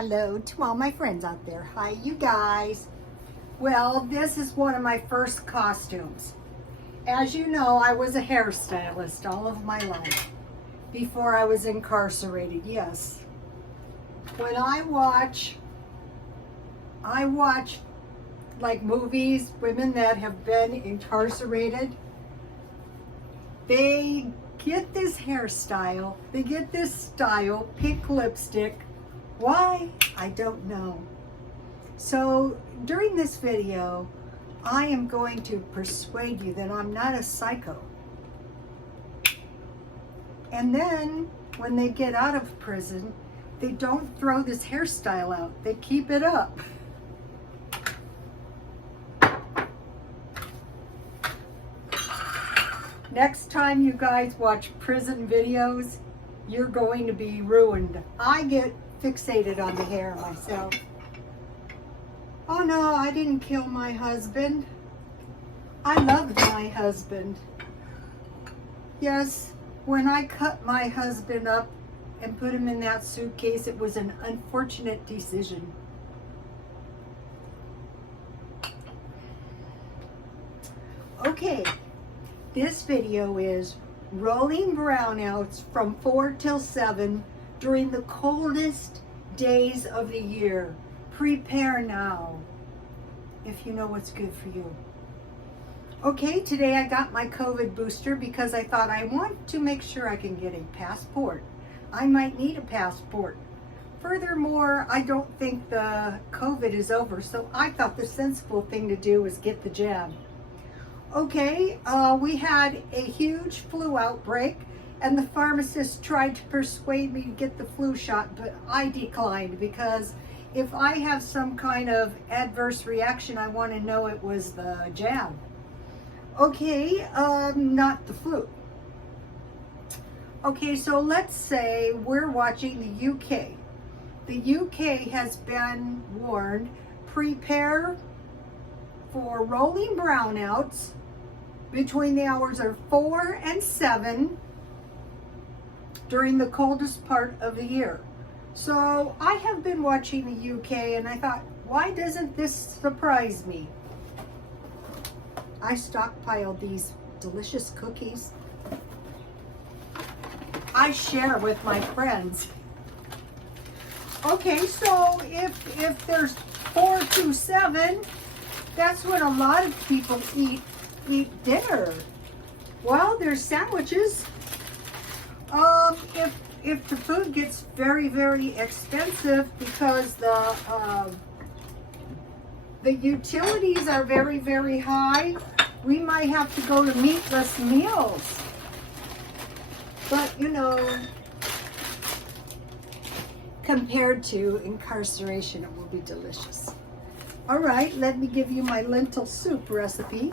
hello to all my friends out there. Hi, you guys. Well, this is one of my first costumes. As you know, I was a hairstylist all of my life before I was incarcerated, yes. When I watch like movies, women that have been incarcerated, they get this hairstyle, they get this style, pink lipstick. Why? I don't know. So during this video, I am going to persuade you that I'm not a psycho. And then when they get out of prison, they don't throw this hairstyle out. They keep it up. Next time you guys watch prison videos, you're going to be ruined. I get fixated on the hair myself. Oh no, I didn't kill my husband. I loved my husband. Yes, when I cut my husband up and put him in that suitcase, it was an unfortunate decision. Okay, this video is rolling brownouts from 4 till 7 during the coldest days of the year. Prepare now, if you know what's good for you. Okay, today I got my COVID booster because I thought I want to make sure I can get a passport. I might need a passport. Furthermore, I don't think the COVID is over, so I thought the sensible thing to do was get the jab. Okay, we had a huge flu outbreak, and the pharmacist tried to persuade me to get the flu shot, but I declined because if I have some kind of adverse reaction, I want to know it was the jab. Okay, not the flu. Okay, so let's say we're watching the UK. The UK has been warned, prepare for rolling brownouts between the hours of 4 and 7 during the coldest part of the year. So I have been watching the UK and I thought, why doesn't this surprise me? I stockpiled these delicious cookies. I share with my friends. Okay, so if there's 4 to 7, that's when a lot of people eat dinner. Well, there's sandwiches. If the food gets very, very expensive because the utilities are very, very high, we might have to go to meatless meals. But you know, compared to incarceration, it will be delicious. All right, let me give you my lentil soup recipe.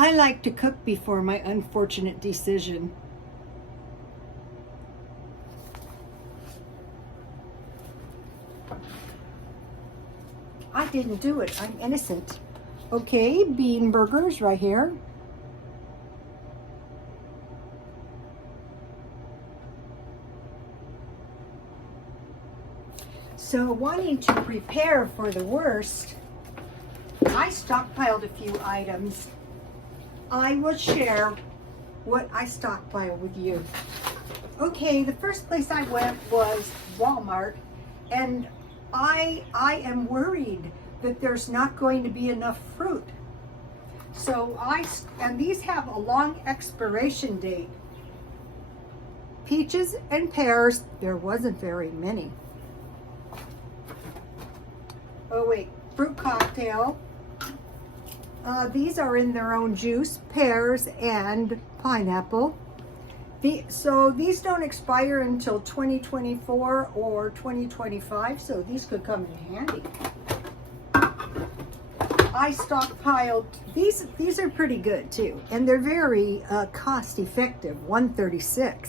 I like to cook before my unfortunate decision. I didn't do it. I'm innocent. Okay, bean burgers right here. So wanting to prepare for the worst, I stockpiled a few items. I will share what I stockpiled with you. Okay, the first place I went was Walmart, and I am worried that there's not going to be enough fruit. So and these have a long expiration date. Peaches and pears, there wasn't very many. Oh wait, fruit cocktail. These are in their own juice, pears and pineapple. So these don't expire until 2024 or 2025, so these could come in handy. I stockpiled, these are pretty good too, and they're very cost effective, $1.36.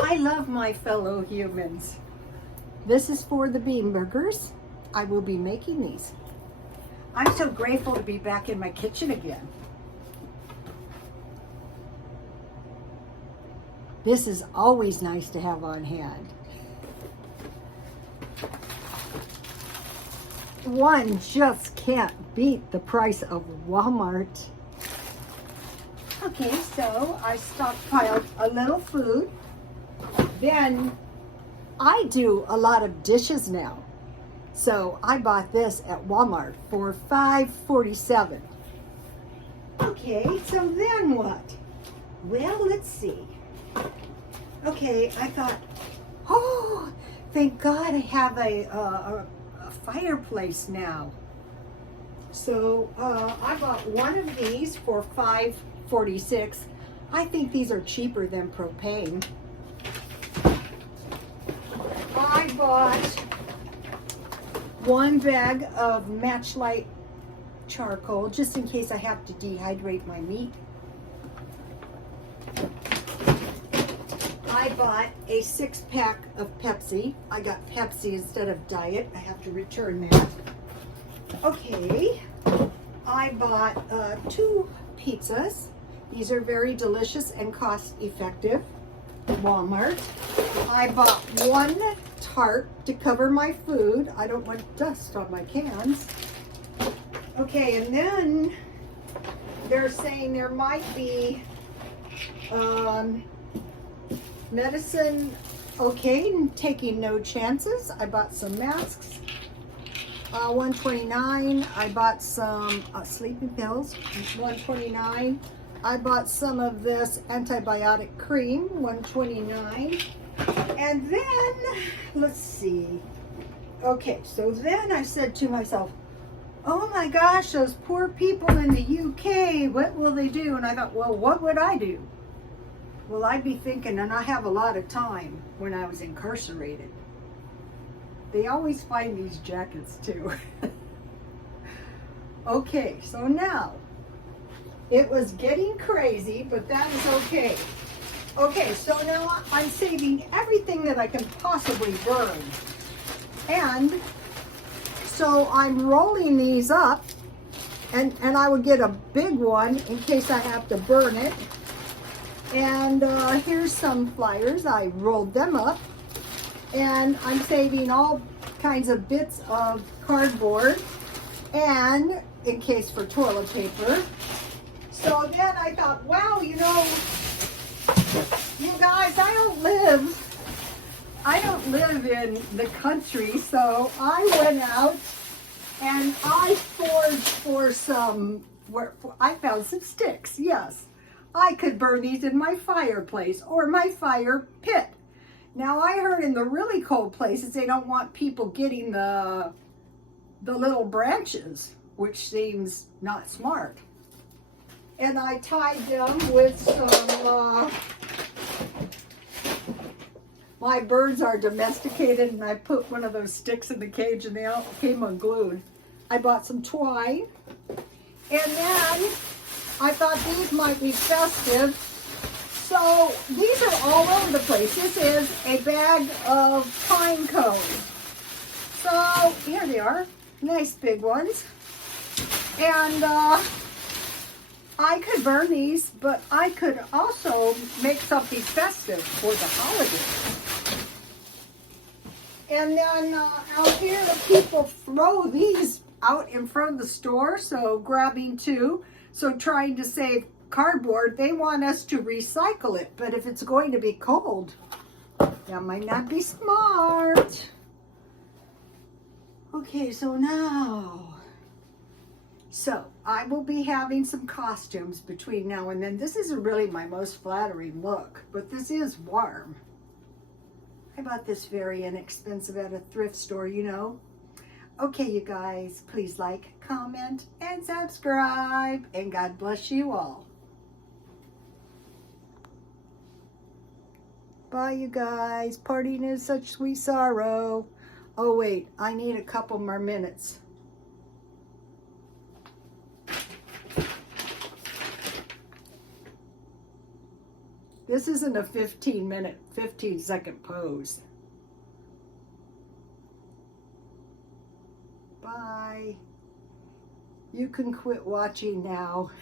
I love my fellow humans. This is for the bean burgers. I will be making these. I'm so grateful to be back in my kitchen again. This is always nice to have on hand. One just can't beat the price of Walmart. Okay, so I stockpiled a little food. Then I do a lot of dishes now. So I bought this at Walmart for $5.47. Okay, so then what? Well, let's see. Okay, I thought, oh, thank God I have a fireplace now. So I bought one of these for $5.46. I think these are cheaper than propane. I bought one bag of Matchlight charcoal just in case I have to dehydrate my meat. I bought a 6-pack of Pepsi. I got Pepsi instead of Diet. I have to return that. Okay, I bought 2 pizzas. These are very delicious and cost effective at Walmart. I bought 1 tarp to cover my food. I don't want dust on my cans. Okay, and then they're saying there might be medicine. Okay, taking no chances. I bought some masks. $1.29. I bought some sleeping pills. $1.29. I bought some of this antibiotic cream. $1.29. And then let's see. Okay, so then I said to myself, oh my gosh, those poor people in the UK, what will they do? And I thought, well, what would I do? Well, I'd be thinking, and I have a lot of time when I was incarcerated. They always find these jackets too. Okay, so now, it was getting crazy, but that is okay. Okay, so now I'm saving everything that I can possibly burn. And so I'm rolling these up, and I would get a big one in case I have to burn it. And here's some flyers. I rolled them up, and I'm saving all kinds of bits of cardboard and in case for toilet paper. So then I thought, wow, you know, you guys, I don't live in the country, so I went out and I foraged for I found some sticks. Yes, I could burn these in my fireplace or my fire pit. Now I heard in the really cold places they don't want people getting the little branches, which seems not smart. And I tied them with some, my birds are domesticated, and I put one of those sticks in the cage and they all came unglued. I bought some twine, and then I thought these might be festive. So these are all over the place. This is a bag of pine cones. So here they are, nice big ones. And I could burn these, but I could also make something festive for the holidays. And then out here, the people throw these out in front of the store, so grabbing 2. So trying to save cardboard, they want us to recycle it. But if it's going to be cold, that might not be smart. Okay, so now, I will be having some costumes between now and then. This isn't really my most flattering look, but this is warm. I bought this very inexpensive at a thrift store, you know. Okay, you guys, please like, comment, and subscribe, and God bless you all. Bye, you guys. Partying is such sweet sorrow. Oh, wait, I need a couple more minutes. This isn't a 15-second pose. Bye. You can quit watching now.